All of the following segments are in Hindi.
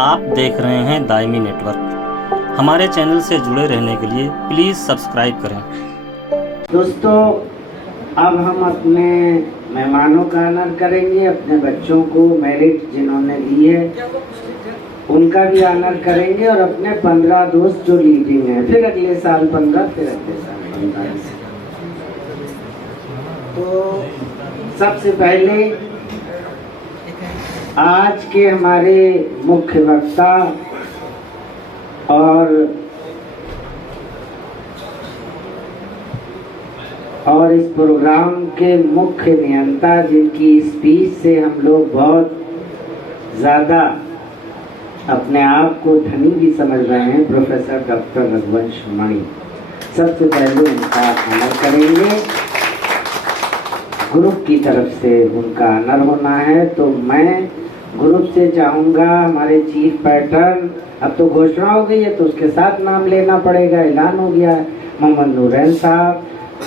आप देख रहे हैं दायमी नेटवर्क। हमारे चैनल से जुड़े रहने के लिए प्लीज़ सब्सक्राइब करें। दोस्तों, अब हम अपने मेहमानों का ऑनर करेंगे। अपने बच्चों को मेरिट जिन्होंने ली है उनका भी ऑनर करेंगे और अपने 15 दोस्त जो लीडिंग हैं, फिर अगले साल 15, फिर अगले साल 15। तो सबसे पहले आज के हमारे मुख्य वक्ता और इस प्रोग्राम के मुख्य नियंता, जिनकी स्पीच से हम लोग बहुत ज़्यादा अपने आप को धनी भी समझ रहे हैं, प्रोफेसर डॉक्टर रघुवंश मणि। सबसे पहले उनका ऑनर करेंगे। ग्रुप की तरफ से उनका ऑनर होना है, तो मैं ग्रुप से चाहूँगा हमारे चीफ पैटर्न, अब तो घोषणा हो गई है तो उसके साथ नाम लेना पड़ेगा, ऐलान हो गया है, मोहम्मद नूरैन साहब,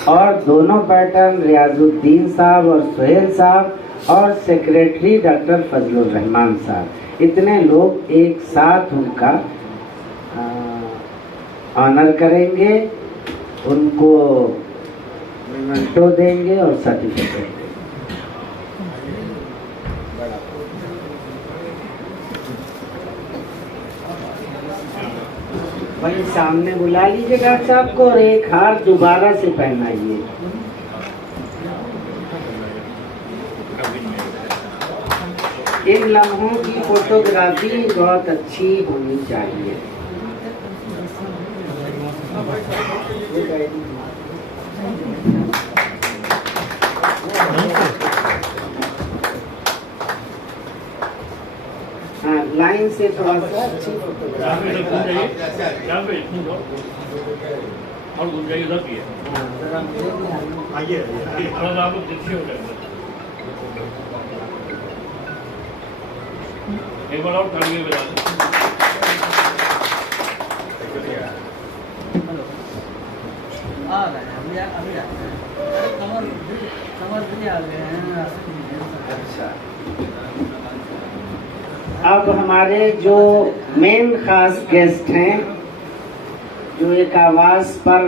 और दोनों पैटर्न रियाजुद्दीन साहब और सुहेल साहब, और सेक्रेटरी डॉक्टर फजलुर रहमान साहब। इतने लोग एक साथ उनका ऑनर करेंगे, उनको मेमेंटो देंगे और सर्टिफिकेट देंगे। वही सामने बुला लीजिए डॉक्टर साहब को और एक हार दोबारा से पहनाइए। इन लम्हों की फोटोग्राफी बहुत अच्छी होनी चाहिए। हाँ, लाइन से थोड़ा सा अच्छी फोटोग्राफी। एक बार और खड़े हुए अच्छा, अब हमारे जो मेन खास गेस्ट हैं, जो एक आवास पर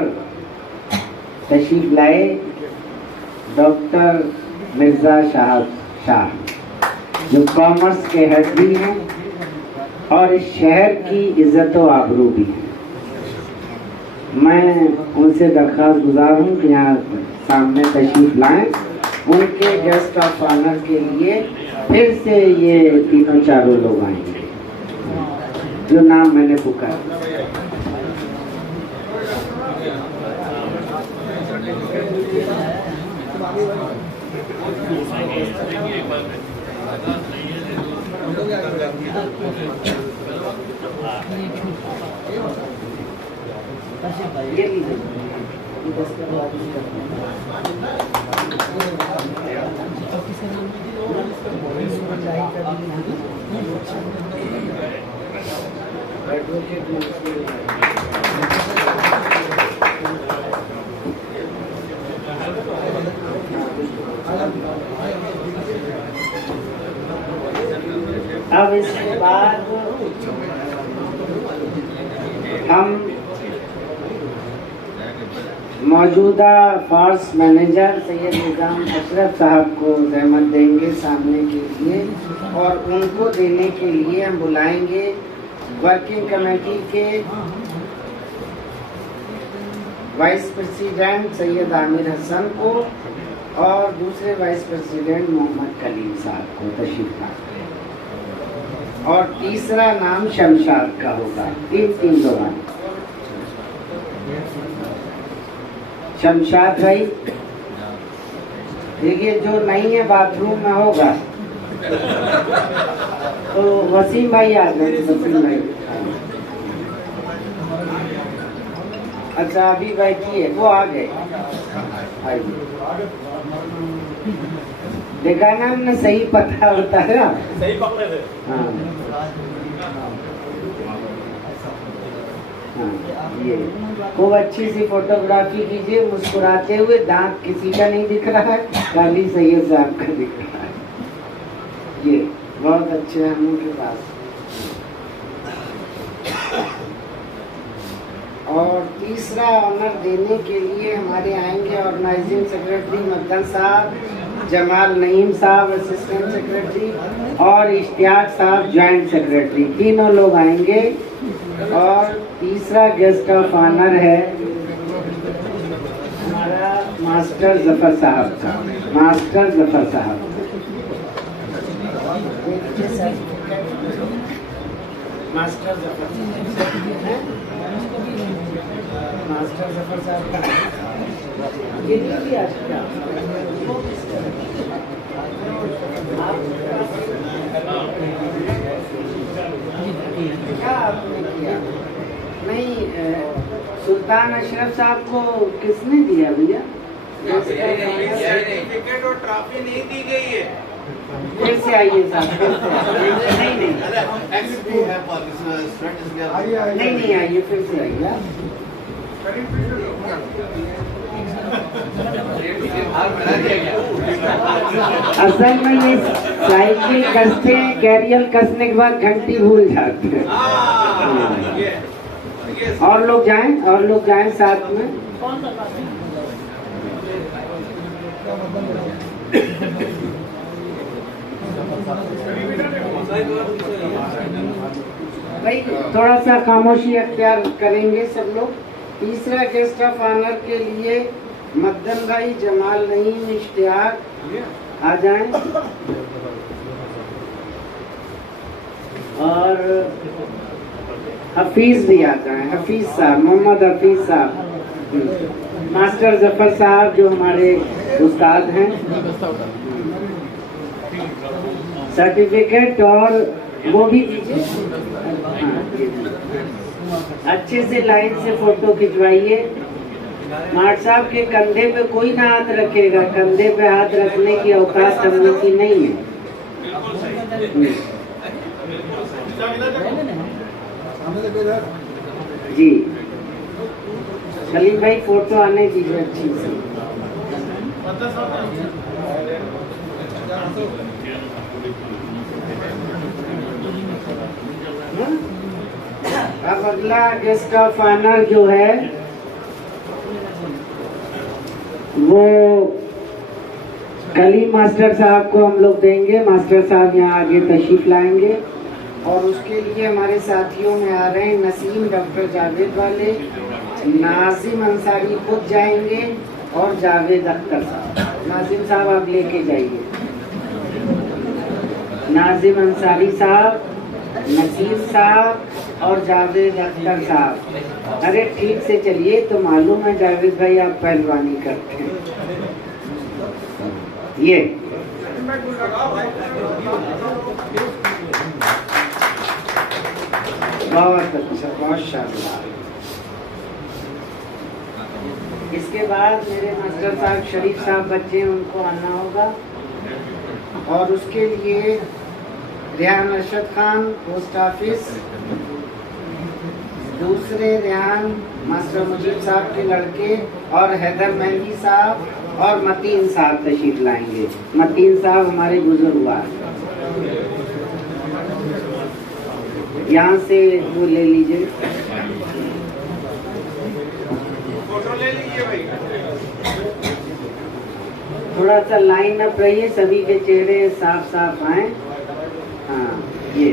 तशरीफ लाए, डॉक्टर मिर्जा शाह, जो कॉमर्स के हेड भी हैं और इस शहर की इज्जत व आबरू भी हैं। मैं उनसे दरख्वास्त गुजार हूँ कि यहाँ सामने तशरीफ लाएं। उनके गेस्ट ऑफ ऑनर के लिए फिर से ये तीनों चारों लोग आएंगे जो नाम मैंने पुकारा। अब इसके बाद हम मौजूदा फॉर्स मैनेजर सैयद निज़ाम अशरफ साहब को रहमत देंगे सामने के लिए, और उनको देने के लिए हम बुलाएंगे वर्किंग कमेटी के वाइस प्रेसिडेंट सैयद आमिर हसन को और दूसरे वाइस प्रेसिडेंट मोहम्मद कलीम साहब को तशरीफ लाएं। और तीसरा नाम शमशाद का होगा। तीन लोग। शमशाद भाई, देखिए जो नहीं है बाथरूम में होगा तो वसीम भाई आ गए। वसीम भाई, अच्छा अभी बैठी है, वो आ गए। देखा ना हमने, सही पता होता है ना, सही पकड़े थे। हाँ, ये खूब अच्छी सी फोटोग्राफी कीजिए मुस्कुराते हुए। दांत किसी का नहीं दिख रहा है, खाली सैयद साहब का दिख रहा है। ये बहुत अच्छे हैं हम उनके पास। और तीसरा ऑनर देने के लिए हमारे आएंगे ऑर्गेनाइजिंग सेक्रेटरी मदन साहब, जमाल नईम साहब असिस्टेंट सेक्रेटरी और इश्तियाक साहब जॉइंट सेक्रेटरी, तीनों लोग आएंगे। और तीसरा गेस्ट ऑफ ऑनर है हमारा मास्टर जफर साहब का, मास्टर जफर साहब। मास्टर जफर मास्टर जफर साहब का ये नहीं भी आज क्या आपने किया? नहीं, सुल्तान अशरफ साहब को किसने दिया भैया? सर्टिफिकेट और ट्रॉफी नहीं दी गई है। फिर से आइए साहब, नहीं नहीं नहीं आइए, फिर से आइए। असल में ये साइकिल कसते हैं, कैरियर कसने के बाद घंटी भूल जाते हैं। और लोग जाएं साथ में। भाई थोड़ा सा खामोशी अख्तियार करेंगे सब लोग। तीसरा गेस्ट ऑफ ऑनर के लिए मद्दन भाई, जमाल नईम, इश्तियाक आ जाएं। और हफीज भी आ जाएं, हफीज साहब, मोहम्मद हफीज साहब। मास्टर जफर साहब जो हमारे उस्ताद हैं, सर्टिफिकेट और वो भी दीजिए। अच्छे से लाइन से फोटो खिंचवाइए। मार्ट साहब के कंधे पे कोई ना हाथ रखेगा, कंधे पे हाथ रखने की औकात हमने की नहीं है। जी सलीम भाई फोटो आने दीजिए अच्छी से। अब अगला गेस्ट ऑफ ऑनर जो है वो कली मास्टर साहब को हम लोग देंगे। मास्टर साहब यहाँ आगे तशरीफ लाएंगे और उसके लिए हमारे साथियों में आ रहे हैं नसीम डॉक्टर जावेद वाले, नाजिम अंसारी खुद जाएंगे और जावेद अख्तर साहब। नाजिम साहब आप लेके जाइए। नाजिम अंसारी साहब, नसीम साहब और जावेद अख्तर साहब। अरे ठीक से चलिए, तो मालूम है जावेद भाई आप पहलवानी करते हैं। ये बहुत अच्छा, बहुत शानदार। इसके बाद मेरे मास्टर साहब शरीफ साहब बच्चे हैं, उनको आना होगा। और उसके लिए रेहान अरशद खान पोस्ट ऑफिस, दूसरे रेहान मास्टर मुजीब साहब के लड़के और हैदर मेहंदी साहब और मतीन साहब तशरीफ लाएंगे। मतीन साहब हमारे बुजुर्ग, यहाँ से वो ले लीजिए। फोटो ले लीजिए भाई। थोड़ा सा लाइन अप रहिए, सभी के चेहरे साफ साफ आए। हाँ ये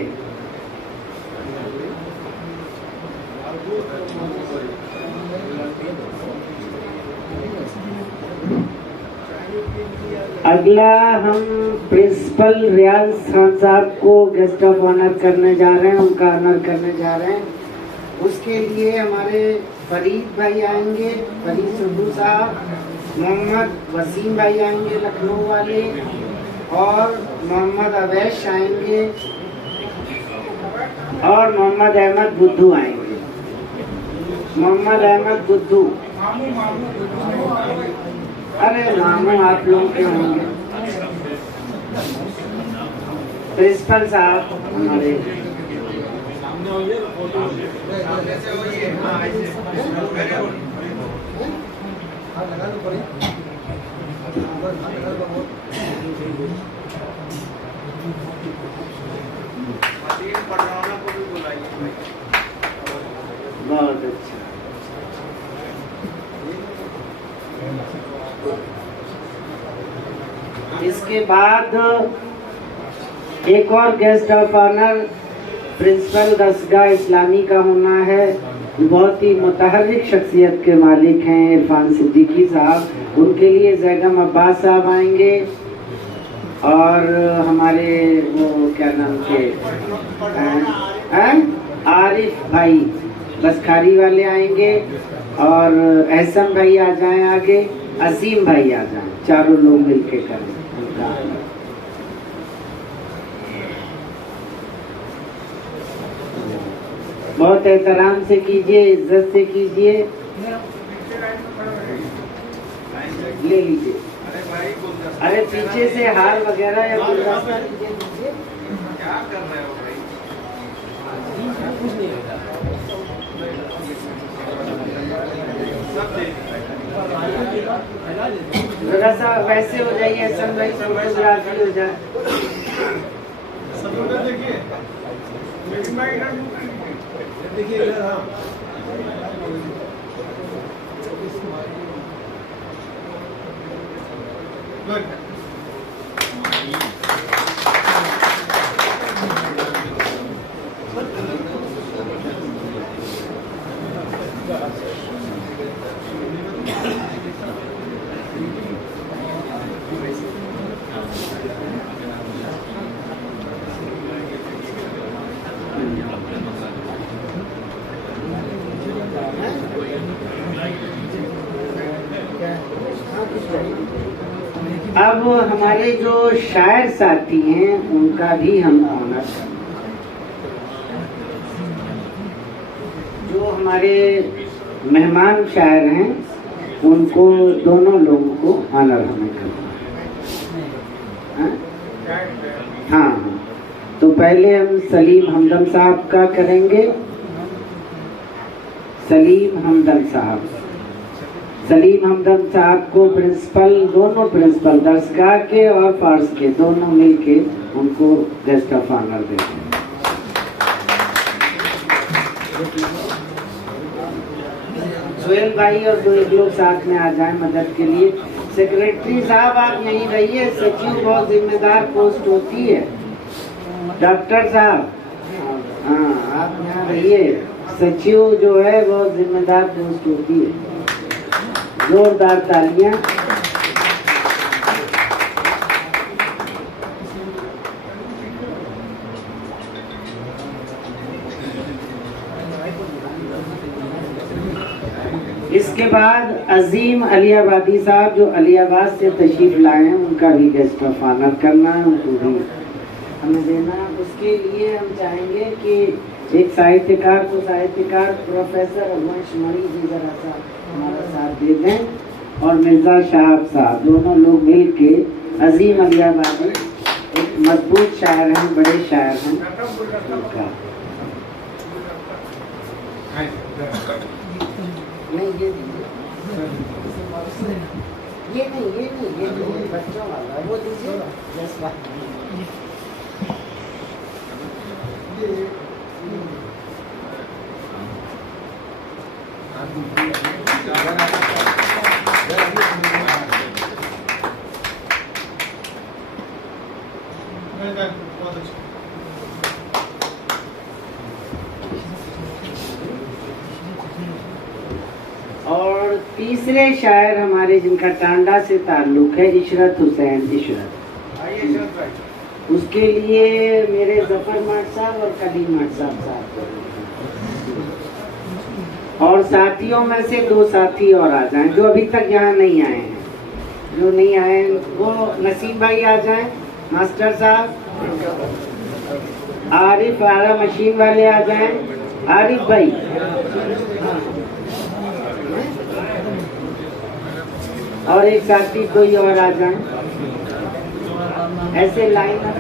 अगला हम प्रिंसिपल रियाज खान साहब को गेस्ट ऑफ ऑनर करने जा रहे हैं, उनका ऑनर करने जा रहे हैं। उसके लिए हमारे फरीद भाई आएंगे, फरीद सिद्धू साहब, मोहम्मद वसीम भाई आएंगे लखनऊ वाले, और मोहम्मद अवैश आएंगे और मोहम्मद अहमद बुद्धू आएंगे। मोहम्मद अहमद बुद्धू, अरे मामू आप लोग के होंगे। प्रिंसिपल साहब हमारे बहुत अच्छा। के बाद एक और गेस्ट ऑफ ऑनर प्रिंसिपल दरगाह इस्लामी का होना है। बहुत ही मुतहर्रिक शख्सियत के मालिक हैं इरफान सिद्दीकी साहब। उनके लिए जैगम अब्बास साहब आएंगे और हमारे वो क्या नाम के आरिफ भाई बसखारी वाले आएंगे और एहसन भाई आ जाएं आगे, असीम भाई आ जाएं, चारों लोग मिलके करें उनका। बहुत एहतराम से कीजिए, इज्जत से कीजिए। ले लीजिए। अरे पीछे से हार वगैरह या गुलदस्ता लीजिए। क्या कर रहे हो भाई? जरा सा वैसे हो जाइए, सब भाई फोटोग्राफी हो जाए। देखिए इधर, हाँ। अब हमारे जो शायर साथी हैं उनका भी हम ऑनर करें। जो हमारे मेहमान शायर हैं उनको, दोनों लोगों को ऑनर हमें करना है। हाँ, तो पहले हम सलीम हमदम साहब का करेंगे। सलीम हमदम साहब को प्रिंसिपल, दोनों प्रिंसिपल दरगाह के और फार्स के दोनों मिलके उनको गेस्ट ऑफ ऑनर देते हैं। सोहेल भाई और दो एक लोग साथ में आ जाएं मदद के लिए। सेक्रेटरी साहब आप यहीं रहिए, सचिव बहुत जिम्मेदार पोस्ट होती है। डॉक्टर साहब, हाँ आप यहाँ रहिए। सचिव जो है बहुत जिम्मेदार पोस्ट होती है। जोरदार तालियां। इसके बाद अजीम अलियाबादी साहब जो अलियाबाद से तशरीफ लाए हैं, उनका भी गेस्ट ऑफ ऑनर करना है, उनको भी हमें देना। उसके लिए हम चाहेंगे कि एक साहित्यकार को साहित्यकार प्रोफेसर रघुवंश मणि जी जरा सा हमारा साथ दे दें और मिर्जा साहब साहब, दोनों लोग मिल के अजीम अलियाबादी एक मजबूत शायर हैं, बड़े शायर हैं उनका। नहीं ये नहीं बच्चों वाला वो दीजिए। और तीसरे शायर हमारे जिनका टांडा से ताल्लुक है, इशरत हुसैन। इशरत उसके लिए मेरे जफर मठ साहब और कलीम मठ साहब और साथियों में से दो साथी और आ जाएं जो अभी तक यहाँ नहीं आए हैं। जो नहीं आए वो नसीम भाई आ जाएं, मास्टर साहब। आरिफ आरा मशीन वाले आ जाएं, आरिफ भाई। और एक साथी कोई और आ जाए। ऐसे लाइन अप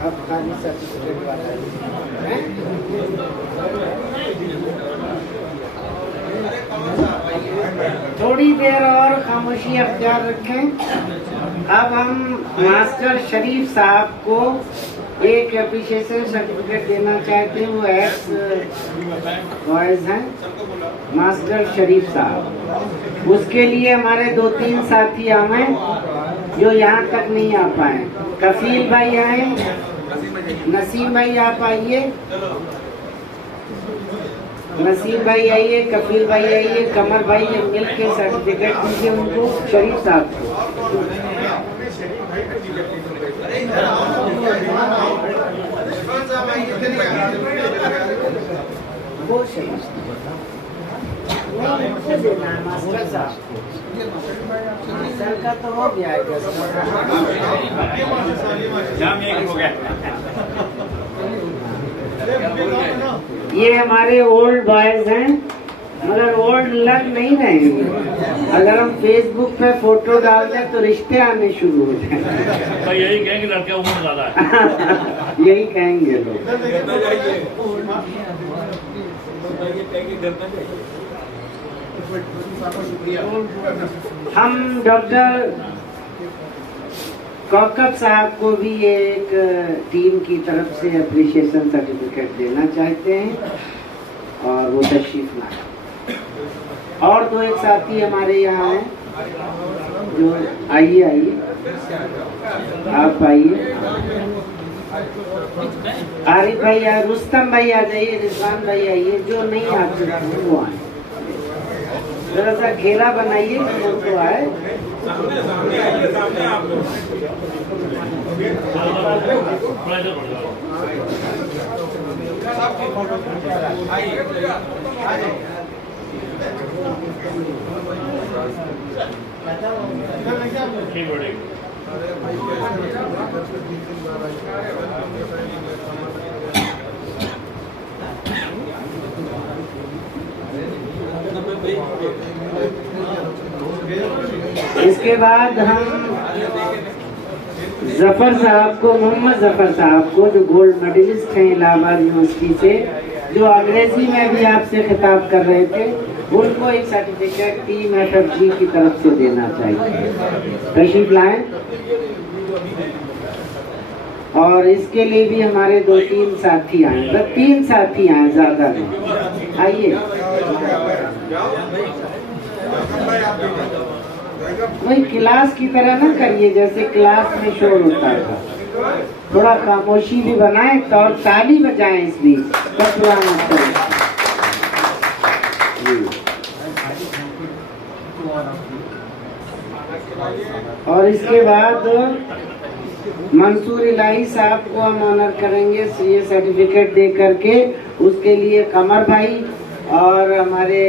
अब खाली सर्टिफिकेट वाला है। थोड़ी देर और खामोशी अख्तियार रखें। अब हम मास्टर शरीफ साहब को एक एप्रिशिएशन सर्टिफिकेट देना चाहते हैं। वो एक्स बॉयज हैं, मास्टर शरीफ साहब। उसके लिए हमारे 2-3 साथी आए जो यहाँ तक नहीं आ पाए। कफील भाई आए, नसीम भाई आप आइए, नसीम भाई आइए, कफील भाई आइए, कमर भाई मिल के सर्टिफिकेट दीजिए उनको, शरीफ साहब को। वो शरीफ मास्टर साहब मास्टर का तो हो गया है। ये हमारे ओल्ड बॉयज हैं, मगर ओल्ड लग नहीं रहे हैं। अगर हम फेसबुक पे फोटो डाल दें तो रिश्ते आने शुरू हो जाए। भाई यही कहेंगे लड़का उम्र ज्यादा है। यही कहेंगे लोग। हम डॉक्टर कौकब साहब को भी एक टीम की तरफ से एप्रिशिएशन सर्टिफिकेट देना चाहते हैं और वो तशरीफ लाए। और 2 साथी हमारे यहाँ हैं जो आइए आप आइए। आरिफ भाई आए, रुस्तम भाई आ जाइए, रिजवान भाई आइए। जो नहीं आते वो आए। जरा सा घेरा बनाइए तो आए। इसके बाद हम जफर साहब को, मोहम्मद जफर साहब को, जो गोल्ड मेडलिस्ट हैं इलाहाबाद यूनिवर्सिटी से, जो अंग्रेजी में भी आपसे खिताब कर रहे थे, उनको एक सर्टिफिकेट टीम FFG की तरफ से देना चाहिए। तशरीफ लाएं। और इसके लिए भी हमारे 2-3 साथी आए, 3 साथी आए, ज्यादा नहीं। आइए। वही क्लास की तरह ना करिए जैसे क्लास में शोर होता था। थोड़ा खामोशी भी बनाए तो और ताली बजाएं इस बीच। और इसके बाद मंसूर इलाही साहब को हम ऑनर करेंगे ये सर्टिफिकेट दे करके। उसके लिए कमर भाई और हमारे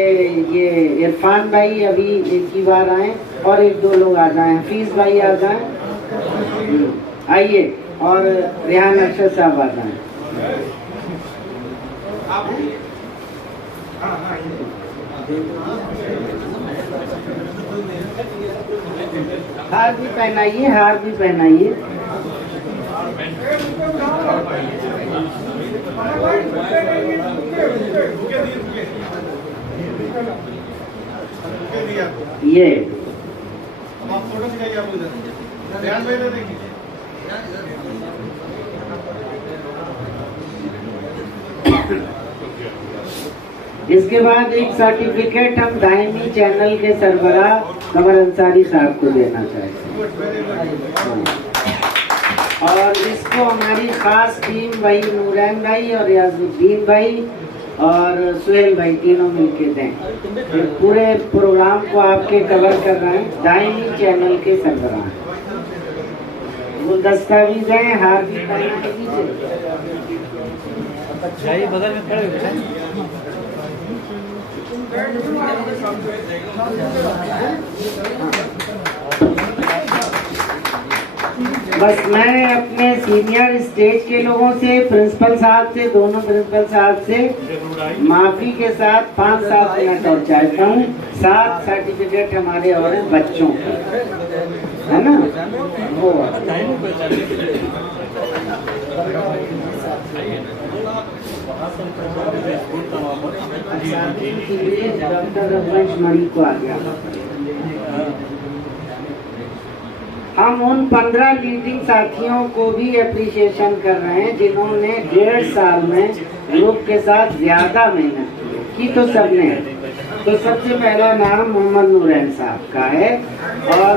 ये इरफान भाई अभी एक ही बार आए और 1-2 लोग आ जाए। हफीज भाई आ जाए, आइए। और रेहान अरशद साहब आ जाए। हार भी पहनाइए, हार भी पहनाइए। ये फोटो दिखाइए आप उधर, ध्यान में देखिए। इसके बाद एक सर्टिफिकेट हम दायमी चैनल के सरबराह कमर अंसारी साहब को देना चाहते हैं। और इसको हमारी खास टीम भाई नूरैन भाई और रियाजुद्दीन भाई और सुहेल भाई तीनों मिलके दें। पूरे प्रोग्राम को आपके कवर कर रहे हैं दायमी चैनल के सरबराह। वो दस्तावेज है, हार भी बगल में खड़े। बस मैं अपने सीनियर स्टेज के लोगों से, प्रिंसिपल साहब से, दोनों प्रिंसिपल साहब से माफी के साथ 5-7 मिनट और चाहता हूँ। 7 सर्टिफिकेट हमारे और बच्चों के, है ना वो के लिए डॉक्टर रघुवंश मणि को आ गया। हम उन 15 लीडिंग साथियों को भी अप्रिशिएशन कर रहे हैं जिन्होंने 1.5 साल में ग्रुप के साथ ज्यादा मेहनत की तो सबने। तो सबसे पहला नाम मोहम्मद नूरैन साहब का है और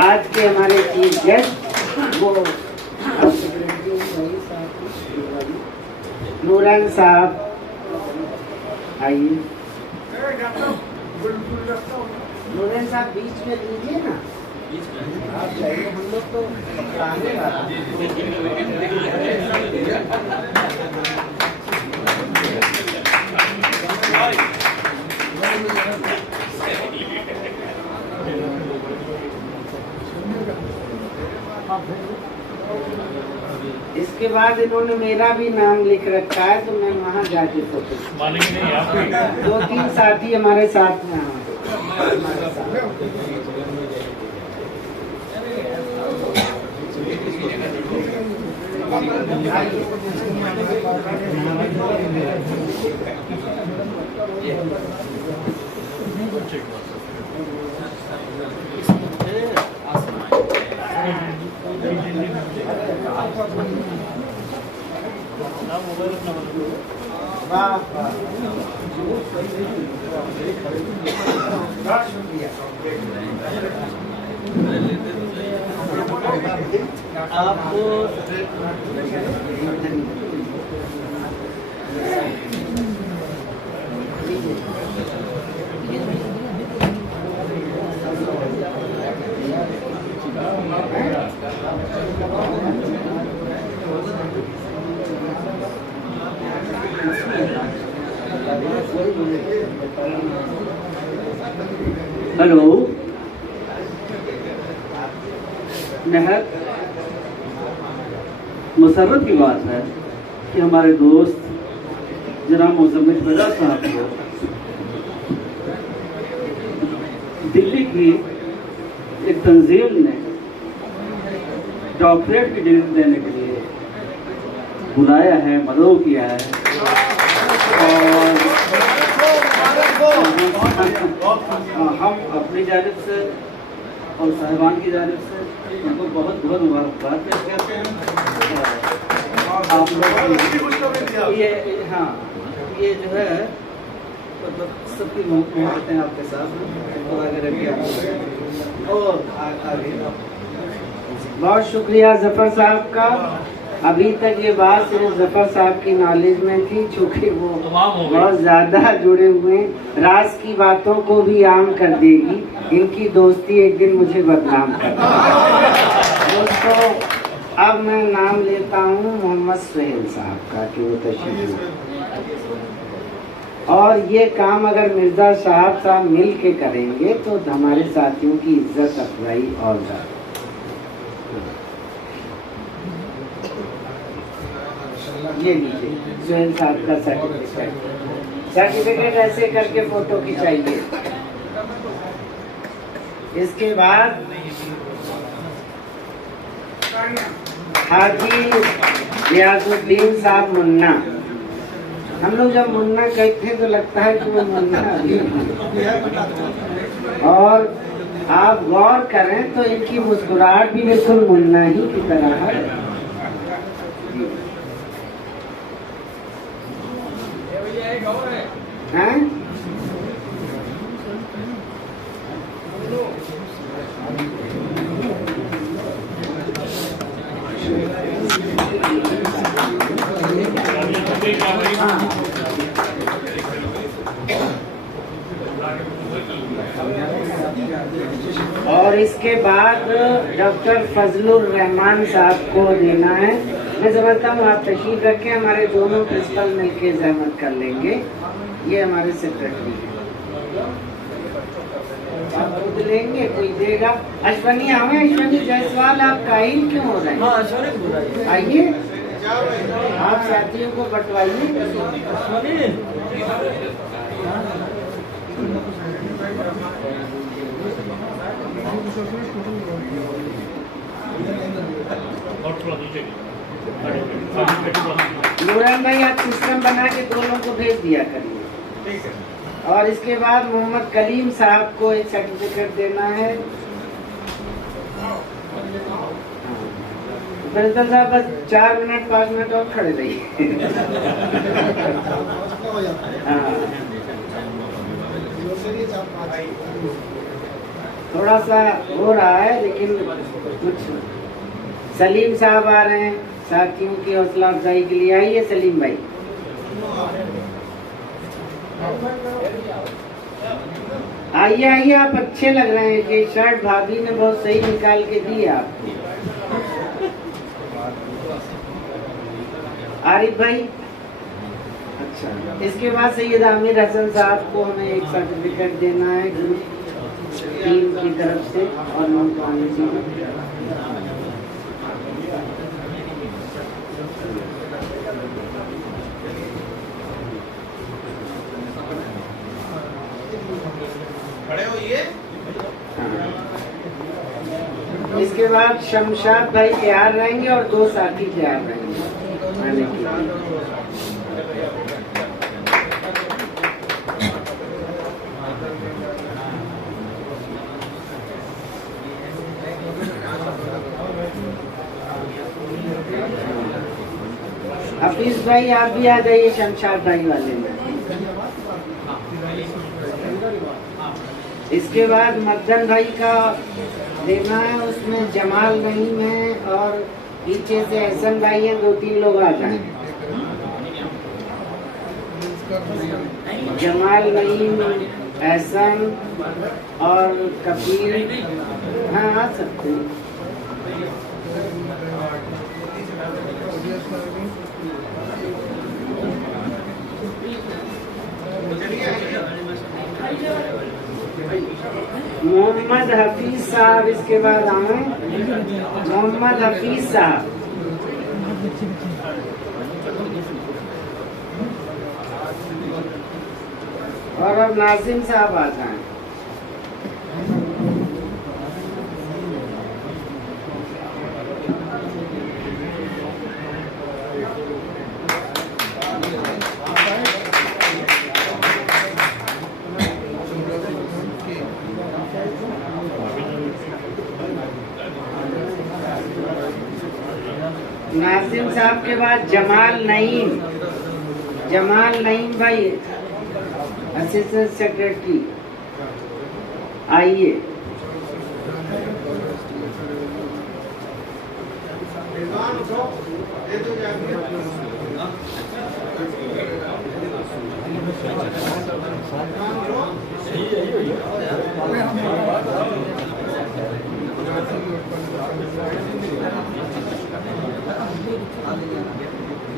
आज के हमारे चीफ गेस्ट वो नूरैन साहब आइए। नूरैन साहब बीच में लीजिए ना, आप जाइए, हम लोग तो पकड़ाने इसके बाद इन्होंने मेरा भी नाम लिख रखा है तो मैं वहाँ जाके फोटो 2-3 साथी हमारे साथ में हेलो, नहर मुसर्रत की बात है कि हमारे दोस्त जनाब मुज़म्मिल रज़ा साहब को दिल्ली की एक तंजीम ने डॉक्टरेट की डिग्री देने के लिए बुलाया है, मदऊ किया है और हम अपनी जानिब से और साहिबान की जानिब से उनको बहुत बहुत मुबारकबाद पेश करते हैं। आप लोग ये हाँ ये जो है मतलब सबकी मोहब्बतें आपके साथ और आगे। बहुत शुक्रिया जफर साहब का। अभी तक ये बात सिर्फ जफर साहब की नॉलेज में थी, चूँकि वो बहुत ज्यादा जुड़े हुए हैं। राज की बातों को भी आम कर देगी, इनकी दोस्ती एक दिन मुझे बदनाम कर देगी। दोस्तों, अब मैं नाम लेता हूँ मोहम्मद सुहेल साहब का कि वो तशरीफ, और ये काम अगर मिर्जा साहब मिल के करेंगे तो हमारे साथियों की इज्जत अफजाई और ज्यादा। ले लीजिए सुहेल साहब का सर्टिफिकेट ऐसे करके फोटो खिंचाइए। इसके बाद हाजी रियाजुद्दीन साहब मुन्ना। हम लोग जब मुन्ना कहते हैं तो लगता है कि वो मुन्ना और आप गौर करें तो इनकी मुस्कुराहट भी बिल्कुल मुन्ना ही की तरह है। हैं? और इसके बाद डॉक्टर फजलुर रहमान साहब को देना है। मैं समझता हूँ आप तशरीफ रखें, हमारे दोनों प्रिंसिपल मिलकर जहमत कर लेंगे। ये हमारे सेक्रेटरी हैं, आप खुद लेंगे, कोई देगा। अश्वनी हमें अश्वनी जायसवाल, आप काहिल क्यों हो रहे हैं? आइए, आप साथियों को बंटवाइए। नूरन भाई आप सिस्टम बना के दोनों को भेज दिया करिए। ठीक है। और इसके बाद मोहम्मद कलीम साहब को एक सर्टिफिकेट देना है। प्रिंसिपल साहब बस 4 मिनट 5 मिनट और खड़े रहिए। हो जाता है। हाँ, चलिए साहब, थोड़ा सा हो रहा है लेकिन कुछ। सलीम साहब आ रहे हैं साथियों की हौसला अफजाई के लिए। आइए सलीम भाई। आइए आइए, आप अच्छे लग रहे हैं। ये शर्ट भाभी ने बहुत सही निकाल के दी है आपको। आरिफ भाई, अच्छा। इसके बाद सैयद आमिर हसन साहब को हमें एक सर्टिफिकेट देना है ग्रुप टीम की तरफ से और नौजवान जी को। खड़े होइए। इसके बाद शमशाद भाई तैयार रहेंगे और 2 साथी तैयार रहेंगे आने के लिए। हफीज भाई आप भी आ जाइए शमशाद भाई वाले में। इसके बाद मदन भाई का देना है, उसमें जमाल नईम है और पीछे से एहसन भाई हैं। 2-3 लोग आ जाएं। जमाल नईम, एहसन और कबीर, हाँ आ सकते हैं। मोहम्मद हफीज साहब इसके बाद आए। मोहम्मद हफीज साहब, और अब नाजिम साहब आ जाए। नाजिम साहब के बाद जमाल नईम। जमाल नईम भाई असिस्टेंट सेक्रेटरी, आइए।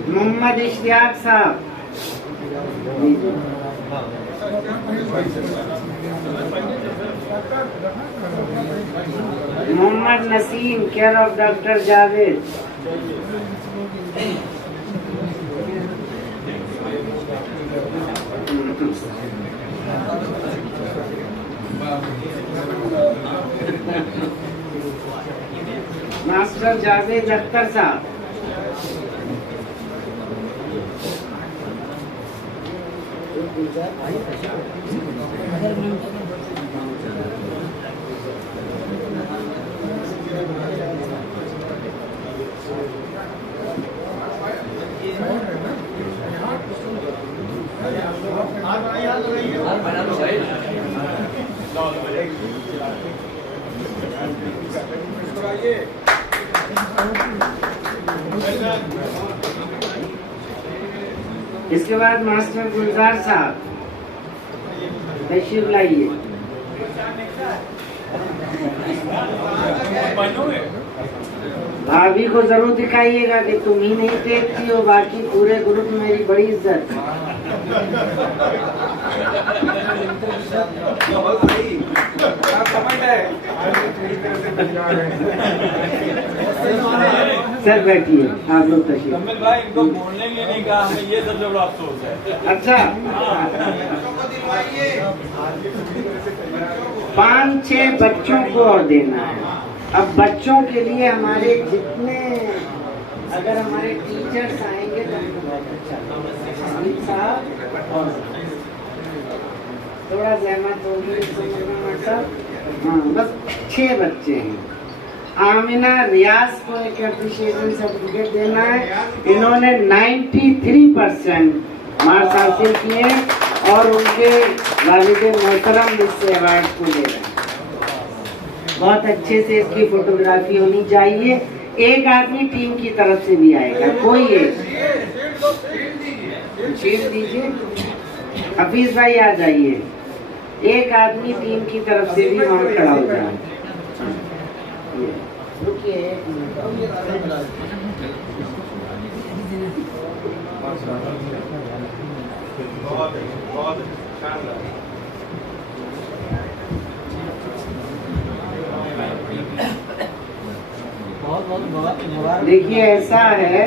Mohammad Ishtiaq Sahab, Mohammad Naseem care of doctor Javed, master Javed Akhtar Sahab, इसके बाद मास्टर गुलजार साहब तशरीफ लाइए। भाभी को जरूर दिखाइएगा कि तुम ही नहीं देखती हो, बाकी पूरे ग्रुप में मेरी बड़ी इज्जत है। सर बैठिए, आप लोग तशरीफ। भाई इनको बोलने के लिए नहीं कहा, हमें ये सबसे बड़ा अफसोस है। अच्छा, 5-6 बच्चों को और देना है। अब बच्चों के लिए हमारे जितने अगर हमारे टीचर्स आएंगे तो हमको बहुत अच्छा लगेगा। अमित साहब और थोड़ा जहमत होगी साहब। हाँ, बस 6 बच्चे हैं। आमिना रियाज को एक अप्रिशिएशन सर्टिफिकेट देना है। इन्होंने 93% मार्क्स हासिल किए और उनके वालिद मोहतरम इससे अवार्ड को ले रहे हैं। बहुत अच्छे से इसकी फोटोग्राफी होनी चाहिए। एक आदमी टीम की तरफ से भी आएगा, कोई एक शीट दीजिए। हफीज भाई आ जाइए, एक आदमी टीम की तरफ से भी वहाँ खड़ा हो जाए। रुकिए एक मिनट। देखिए ऐसा है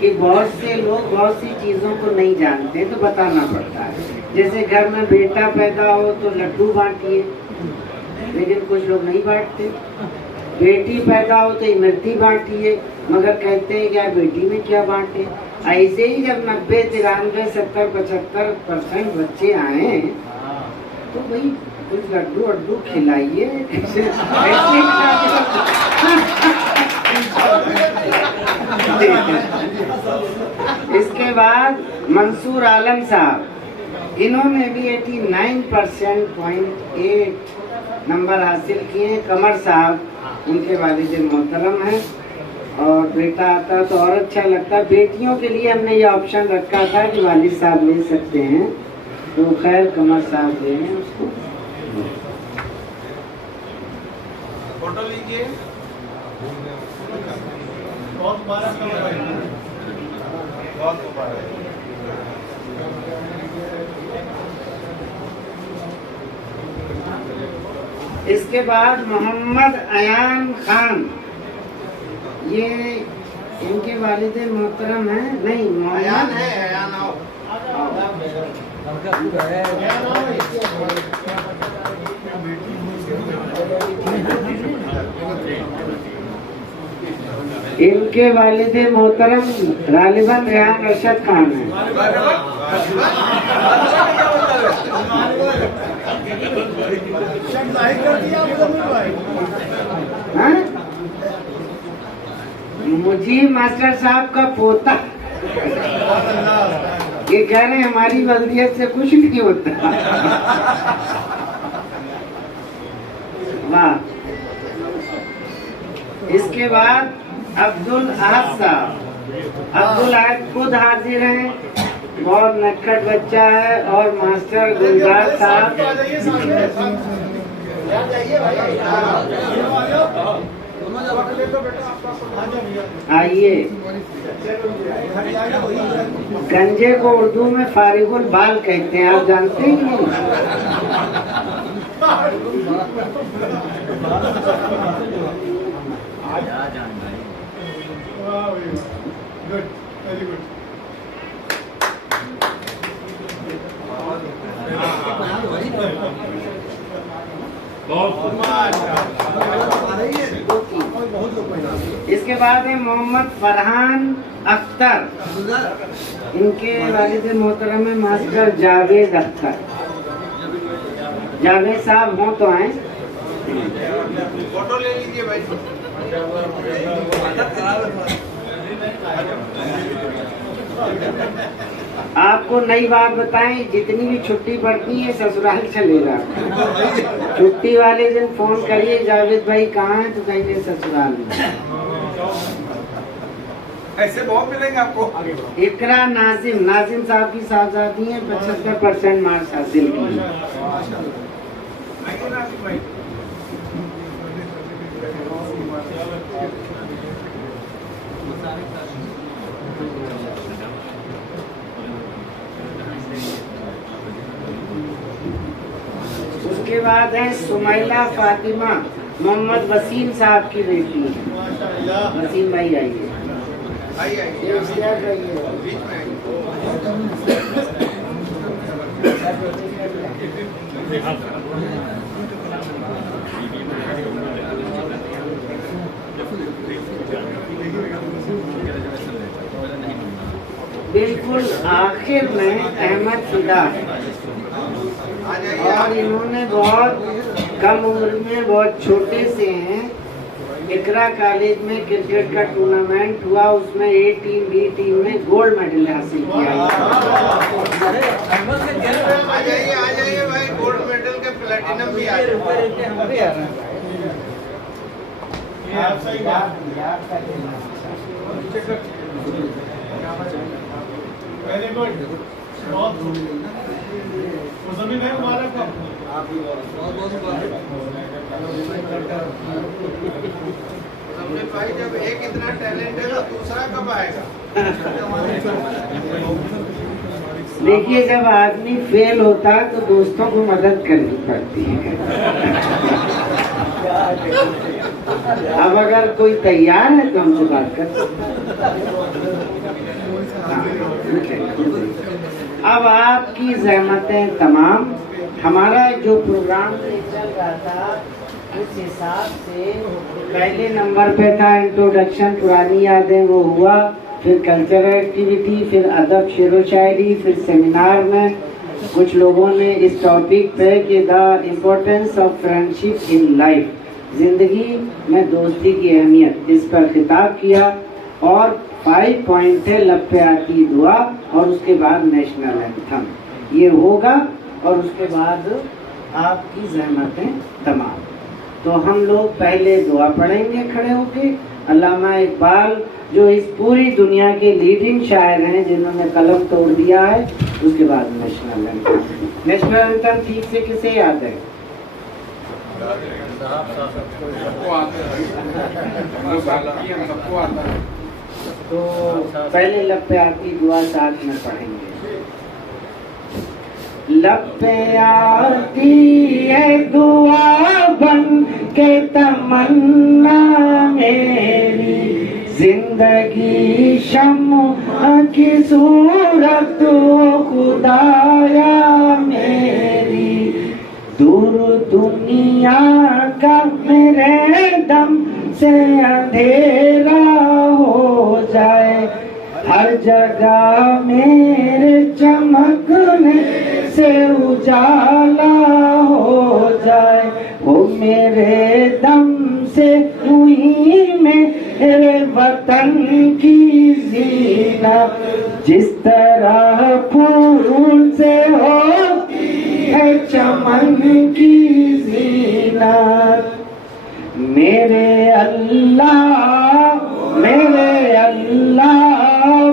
कि बहुत से लोग बहुत सी चीजों को नहीं जानते तो बताना पड़ता है। जैसे घर में बेटा पैदा हो तो लड्डू बांटिए, लेकिन कुछ लोग नहीं बांटते। बेटी पैदा हो तो इमरती बांटिए, मगर कहते हैं क्या बेटी में क्या बांटे। ऐसे ही जब 90, 93, 70, 75% बच्चे आए तो भाई कुछ लड्डू वड्डू खिलाइए। इसके बाद मंसूर आलम साहब, इन्होंने भी 89.8 नंबर हासिल किए। कमर साहब उनके वालिद मोहतरम हैं और बेटा आता तो और अच्छा लगता। बेटियों के लिए हमने ये ऑप्शन रखा था कि वालिद साहब ले सकते हैं, तो खैर कमर साहब ले लें उसको। फोटो लीजिए। बहुत मुबारक भाई, बहुत मुबारक। इसके बाद मोहम्मद अयान खान, ये इनके वालिद मोहतरम हैं। नहीं अयान है, अयान आओ। इनके वालिद मोहतरम गालिबन रेहान अरशद खान है। हाँ? मुजीब मास्टर साहब का पोता। ये कह रहे हैं हमारी वल्दियत से कुछ नहीं होता। वाह। इसके बाद अब्दुल अहद साहब, अब्दुल अहद खुद हाजिर हैं, बहुत नक्खट बच्चा है। और मास्टर गुलजार साहब, आइए। गंजे को उर्दू में फारिगुल बाल कहते हैं, आप जानते हैं कि गुड, वेरी गुड। इसके बाद है मोहम्मद फरहान अख्तर, इनके वालिद मोहतरम है मास्टर जावेद अख्तर। जावेद साहब हो तो आए। फोटो ले लीजिए भाई। आपको नई बात बताएं, जितनी भी छुट्टी पड़ती है ससुराल चलेगा। छुट्टी वाले दिन फोन करिए जावेद भाई कहाँ हैं, तो कहेंगे ससुराल में। ऐसे बहुत मिलेंगे आपको। इकरा नाजिम, नाजिम साहब की साहबजादी है, 75% मार्क्स हासिल किए। उसके बाद है सुमैला फातिमा, मोहम्मद वसीम साहब की बेटी है। वसीम भाई आइए। आखिर में अहमद फिदा है और इन्होंने बहुत कम उम्र में, बहुत छोटे से हैं, इकरा कॉलेज में क्रिकेट का टूर्नामेंट हुआ, उसमें ए टीम बी टीम में गोल्ड मेडल हासिल किया। आ जाइए भाई, गोल्ड मेडल के प्लेटिनम भी आ जाए। वेरी गुड, बहुत मुसम्मिल है मुबारक भाई। जब एक इतना टैलेंट है तो दूसरा कब आएगा? देखिए, जब आदमी फेल होता है तो दोस्तों को मदद करनी पड़ती है। अब अगर कोई तैयार है तो हमसे बात कर सकते हैं। अब आपकी ज़हमतें तमाम, हमारा जो प्रोग्राम चल रहा था उस हिसाब से पहले नंबर पे था इंट्रोडक्शन, पुरानी यादें, वो हुआ, फिर कल्चरल एक्टिविटी, फिर अदब शेरो शायरी, फिर सेमिनार में कुछ लोगों ने इस टॉपिक पे कि the importance of friendship in life, जिंदगी में दोस्ती की अहमियत, इस पर खिताब किया। और 5 पॉइंट थे, लब पे आती दुआ और उसके बाद नेशनल एंथम, ये होगा और उसके बाद आपकी ज़हमतें तमाम। तो हम लोग पहले दुआ पढ़ेंगे खड़े होके। अल्लामा इकबाल जो इस पूरी दुनिया के लीडिंग शायर हैं, जिन्होंने कलम तोड़ दिया है, उसके बाद नेशनल एंथम। नेशनल एंथम ठीक से किसे याद है? तो पहले लब पे आती दुआ साथ में पढ़ेंगे। लब पे आती है दुआ बन के तमन्ना मेरी, जिंदगी शम्अ की सूरत खुदाया मेरी, दूर दुनिया का मेरे दम से अंधेरा हो जाए, हर जगह मेरे चमकने से उजाला हो जाए, हो मेरे दम से हुई मेरे वतन की जीनत, जिस तरह फूल से होती है चमन की जीनत। मेरे अल्लाह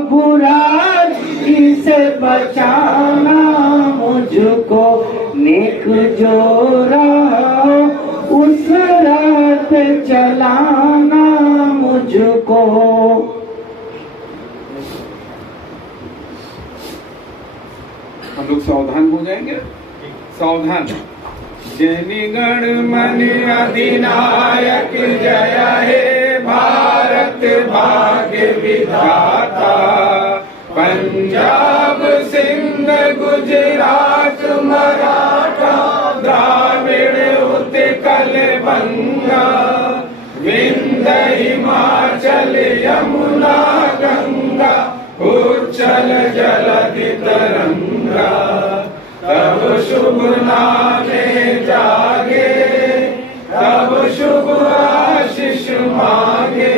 बुराई से बचाना मुझको, नेक जो राह उस राह पे चलाना मुझको। हम लोग सावधान हो जाएंगे, सावधान। जन मन अधिनायक जय हे भारत भाग्य विधाता, पंजाब सिंध गुजरात मराठा द्राविड़ उत्कल बंगा, विंध्य हिमाचल यमुना गंगा, उच्चल जलधि तरंगा, तब शुभ नामे जागे, तब शुभ आशीष मांगे,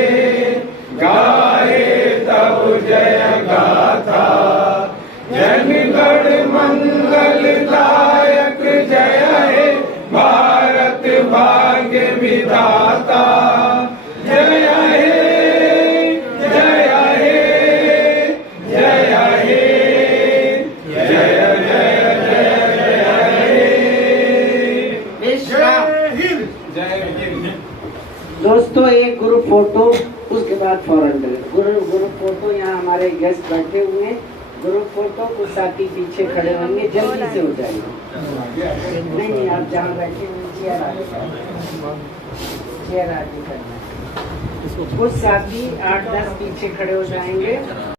गाए तब जय गाथा, जनगण मंगलदायक जय हे भारत भाग्य विधाता, जय हे जय हे जय हे जय दोस्तों, एक ग्रुप फोटो, उसके बाद फौरन ग्रुप फोटो। यहाँ हमारे गेस्ट बैठे हुए हैं, ग्रुप फोटो कुछ साथी पीछे खड़े होंगे, जल्दी से हो जाएगा। नहीं, आप जहाँ बैठे हुए चेयर आगे करना, कुछ साथी 8-10 पीछे खड़े हो जाएंगे।